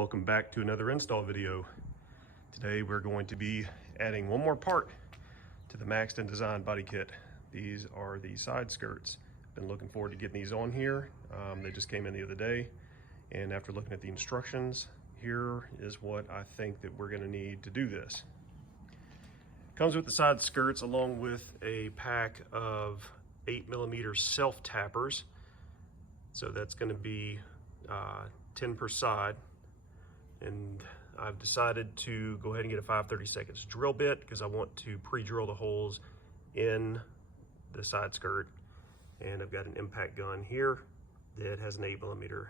Welcome back to another install video. Today we're going to be adding one more part to the Maxton design body kit. These are the side skirts. Been looking forward to getting these on here. They just came in the other day, and after looking at the instructions, here is what I think that we're going to need to do this. Comes with the side skirts along with a pack of 8mm self tappers. So that's going to be 10 per side. And I've decided to go ahead and get a 5/32 drill bit because I want to pre-drill the holes in the side skirt. And I've got an impact gun here that has an 8mm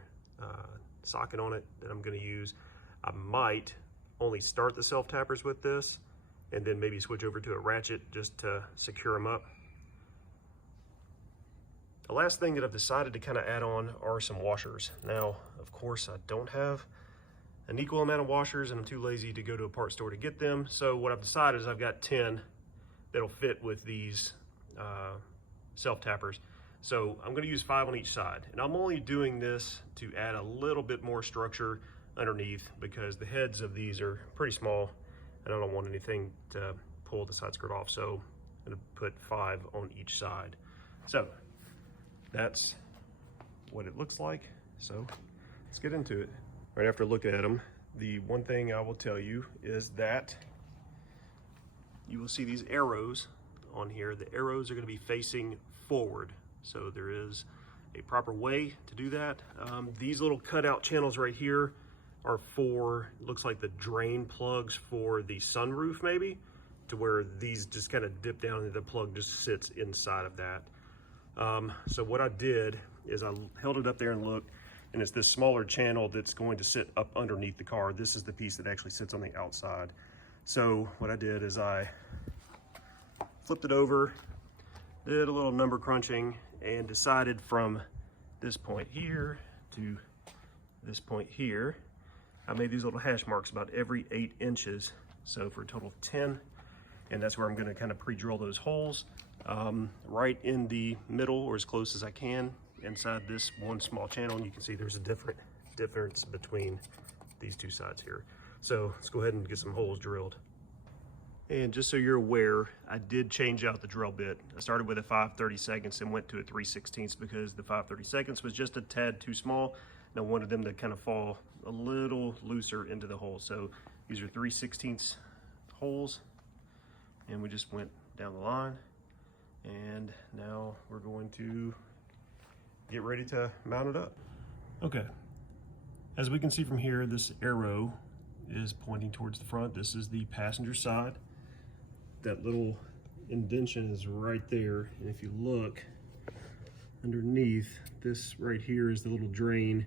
socket on it that I'm going to use. I might only start the self tappers with this and then maybe switch over to a ratchet just to secure them up. The last thing that I've decided to kind of add on are some washers. Now, of course, I don't have an equal amount of washers and I'm too lazy to go to a parts store to get them. So what I've decided is I've got 10 that'll fit with these self tappers. So I'm going to use 5 on each side, and I'm only doing this to add a little bit more structure underneath because the heads of these are pretty small and I don't want anything to pull the side skirt off. So I'm going to put 5 on each side. So that's what it looks like. So let's get into it. Right after looking at them, the one thing I will tell you is that you will see these arrows on here. The arrows are going to be facing forward. So there is a proper way to do that. These little cutout channels right here are for, looks like the drain plugs for the sunroof maybe, to where these just kind of dip down and the plug just sits inside of that. So what I did is I held it up there and looked, and it's this smaller channel that's going to sit up underneath the car. This is the piece that actually sits on the outside. So what I did is I flipped it over, did a little number crunching, and decided from this point here to this point here, I made these little hash marks about every 8 inches. So for a total of 10, and that's where I'm gonna kind of pre-drill those holes right in the middle, or as close as I can, inside this one small channel. And you can see there's a difference between these two sides here. So let's go ahead and get some holes drilled. And just so you're aware, I did change out the drill bit. I started with a 5/32 and went to a 3/16 because the 5/32 was just a tad too small, and I wanted them to kind of fall a little looser into the hole. So these are 3/16 holes, and we just went down the line. And now we're going to get ready to mount it up. Okay, as we can see from here, this arrow is pointing towards the front. This is the passenger side. That little indentation is right there, and if you look underneath, this right here is the little drain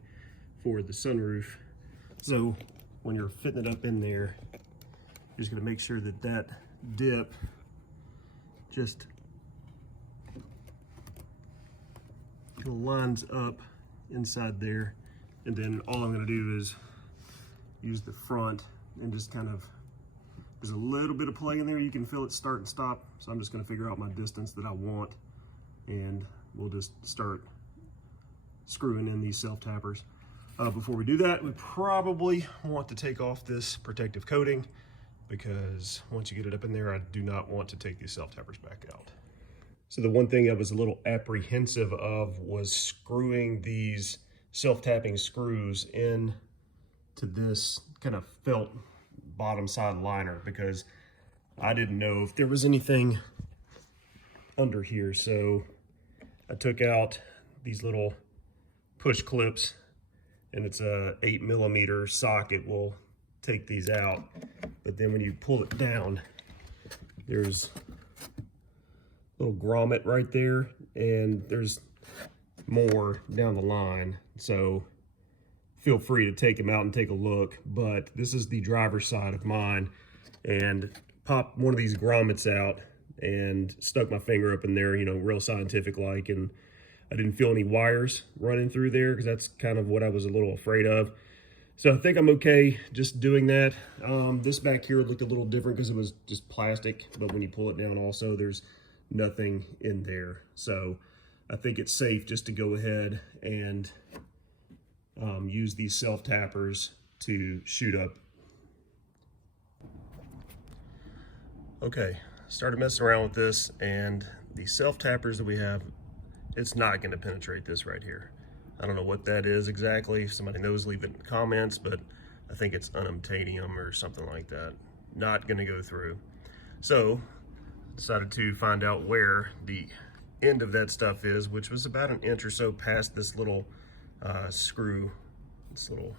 for the sunroof. So when you're fitting it up in there, you're just gonna make sure that that dip just lines up inside there. And then all I'm gonna do is use the front and just kind of, there's a little bit of play in there, you can feel it start and stop. So I'm just gonna figure out my distance that I want, and we'll just start screwing in these self tappers. Before we do that, we probably want to take off this protective coating, because once you get it up in there, I do not want to take these self tappers back out. So the one thing I was a little apprehensive of was screwing these self-tapping screws in to this kind of felt bottom side liner, because I didn't know if there was anything under here. So I took out these little push clips, and it's a 8mm socket will take these out. But then when you pull it down, there's little grommet right there, and there's more down the line. So feel free to take them out and take a look, but this is the driver's side of mine, and popped one of these grommets out and stuck my finger up in there, you know, real scientific like, and I didn't feel any wires running through there, because that's kind of what I was a little afraid of. So I think I'm okay just doing that. This back here looked a little different because it was just plastic, but when you pull it down also, there's nothing in there. So I think it's safe just to go ahead and use these self tappers to shoot up. Okay, started messing around with this, and the self-tappers that we have, it's not going to penetrate this right here. I don't know what that is exactly. If somebody knows, leave it in the comments, but I think it's unobtainium or something like that. Not going to go through. So decided to find out where the end of that stuff is, which was about an inch or so past this little screw, this little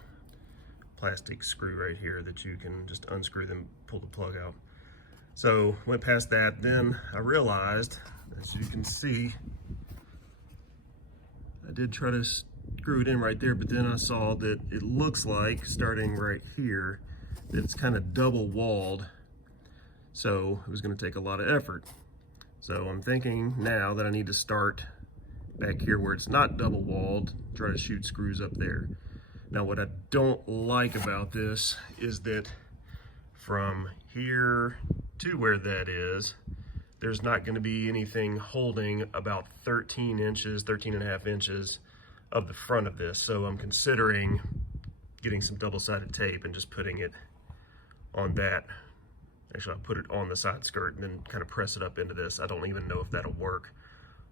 plastic screw right here that you can just unscrew them, pull the plug out. So went past that, then I realized, as you can see, I did try to screw it in right there, but then I saw that it looks like, starting right here, that it's kind of double walled. So it was going to take a lot of effort. So I'm thinking now that I need to start back here where it's not double walled, try to shoot screws up there. Now what I don't like about this is that from here to where that is, there's not going to be anything holding about 13 inches, 13 and a half inches of the front of this. So I'm considering getting some double-sided tape and just putting it on that. Actually, I'll put it on the side skirt and then kind of press it up into this. I don't even know if that'll work.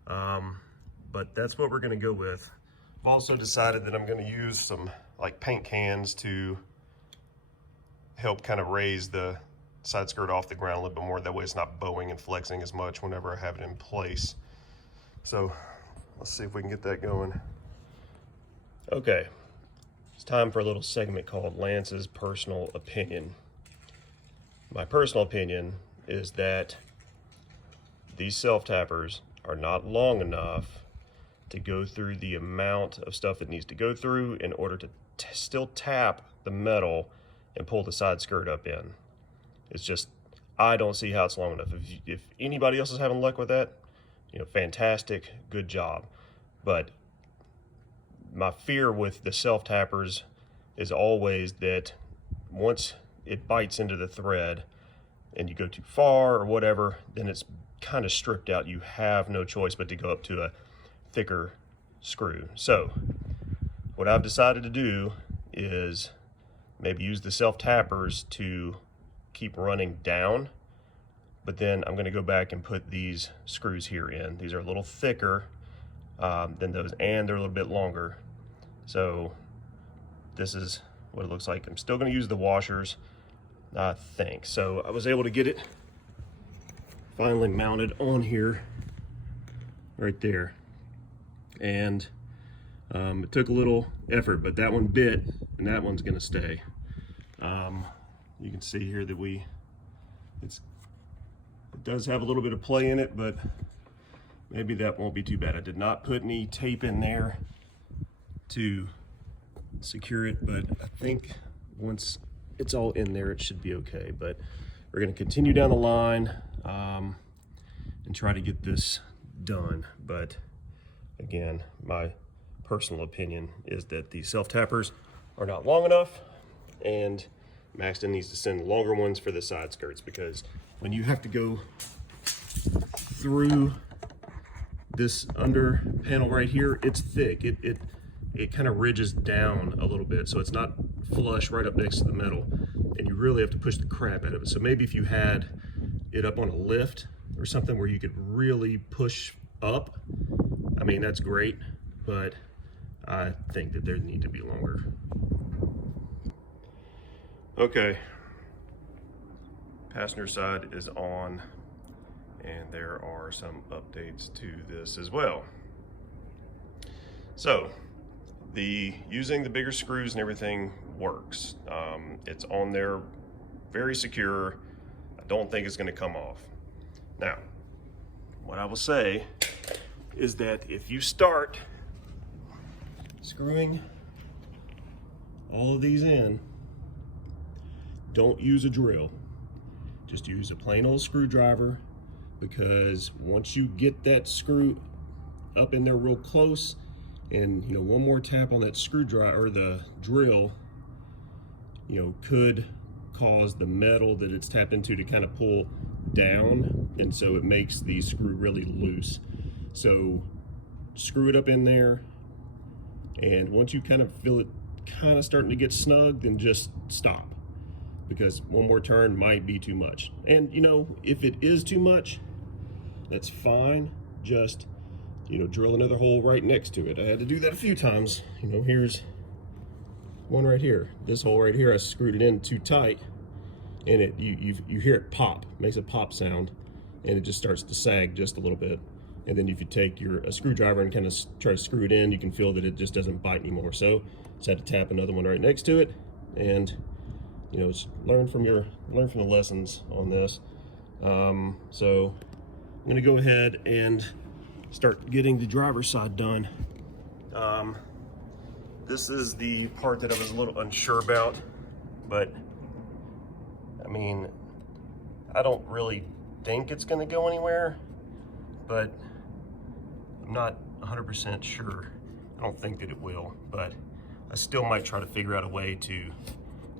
But that's what we're going to go with. I've also decided that I'm going to use some like paint cans to help kind of raise the side skirt off the ground a little bit more. That way it's not bowing and flexing as much whenever I have it in place. So let's see if we can get that going. Okay, it's time for a little segment called Lance's Personal Opinion. My personal opinion is that these self-tappers are not long enough to go through the amount of stuff it needs to go through in order to still tap the metal and pull the side skirt up in. It's just, I don't see how it's long enough. If anybody else is having luck with that, you know, fantastic, good job. But my fear with the self-tappers is always that once it bites into the thread and you go too far or whatever, then it's kind of stripped out. You have no choice but to go up to a thicker screw. So what I've decided to do is maybe use the self-tappers to keep running down, but then I'm going to go back and put these screws here in. These are a little thicker than those, and they're a little bit longer. So this is what it looks like. I'm still going to use the washers, I think. So I was able to get it finally mounted on here right there, and it took a little effort, but that one bit and that one's going to stay. You can see here that it does have a little bit of play in it, but maybe that won't be too bad. I did not put any tape in there to secure it, but I think once it's all in there, it should be okay. But we're going to continue down the line and try to get this done. But again, my personal opinion is that the self-tappers are not long enough, and Maxton needs to send longer ones for the side skirts, because when you have to go through this under panel right here, it's thick. It kind of ridges down a little bit, so it's not flush right up next to the metal, and you really have to push the crap out of it. So maybe if you had it up on a lift or something where you could really push up, I mean, that's great, but I think that there need to be longer. Okay, passenger side is on, and there are some updates to this as well. So using the bigger screws and everything works. It's on there, very secure. I don't think it's going to come off. Now, what I will say is that if you start screwing all of these in, don't use a drill. Just use a plain old screwdriver, because once you get that screw up in there real close, and you know, one more tap on that screwdriver or the drill, you know, could cause the metal that it's tapped into to kind of pull down, and so it makes the screw really loose. So screw it up in there, and once you kind of feel it kind of starting to get snug, then just stop, because one more turn might be too much. And you know, if it is too much, that's fine. Just, you know, drill another hole right next to it. I had to do that a few times. You know, here's one right here. This hole right here, I screwed it in too tight, and you hear it pop, makes a pop sound, and it just starts to sag just a little bit. And then if you take a screwdriver and kind of try to screw it in, you can feel that it just doesn't bite anymore. So just had to tap another one right next to it, and you know, just learn from the lessons on this. So I'm gonna go ahead and start getting the driver's side done. This is the part that I was a little unsure about, but I mean, I don't really think it's gonna go anywhere, but I'm not 100% sure. I don't think that it will, but I still might try to figure out a way to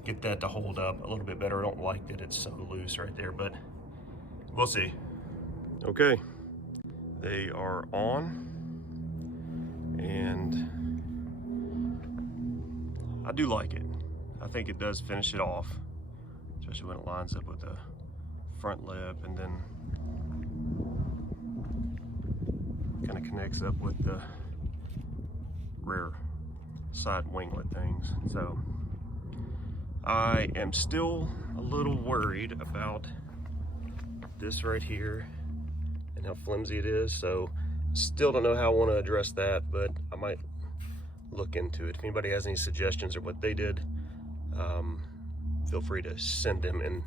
get that to hold up a little bit better. I don't like that it's so loose right there, but we'll see. Okay, they are on, and I do like it. I think it does finish it off, especially when it lines up with the front lip and then kind of connects up with the rear side winglet things. So I am still a little worried about this right here and how flimsy it is. So still don't know how I want to address that, but I might look into it. If anybody has any suggestions or what they did, feel free to send them in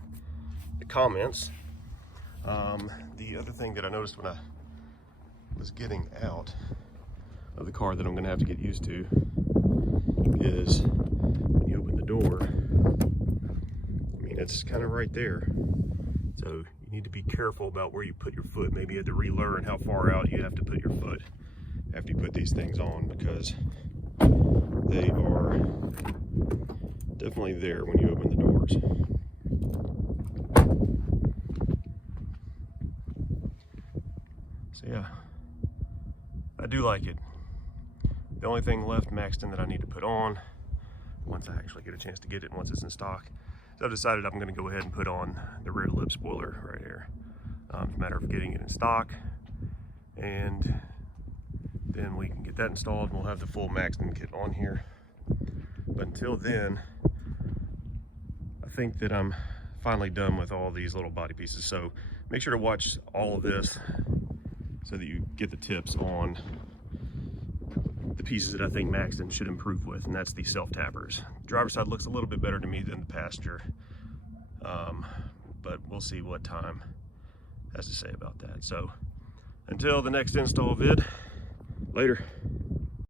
the comments. The other thing that I noticed when I was getting out of the car that I'm gonna have to get used to is when you open the door, I mean, it's kind of right there. So you need to be careful about where you put your foot. Maybe you have to relearn how far out you have to put your foot after you put these things on, because they are definitely there when you open the doors. So yeah, I do like it. The only thing left, Maxton, that I need to put on once I actually get a chance to get it, once it's in stock, so I've decided I'm going to go ahead and put on the rear lip spoiler right here. It's a matter of getting it in stock, and then we can get that installed and we'll have the full Maxton kit on here. But until then, I think that I'm finally done with all these little body pieces. So make sure to watch all of this so that you get the tips on the pieces that I think Maxton should improve with, and that's the self-tappers. Driver's side looks a little bit better to me than the passenger, but we'll see what time has to say about that. So until the next install vid, later.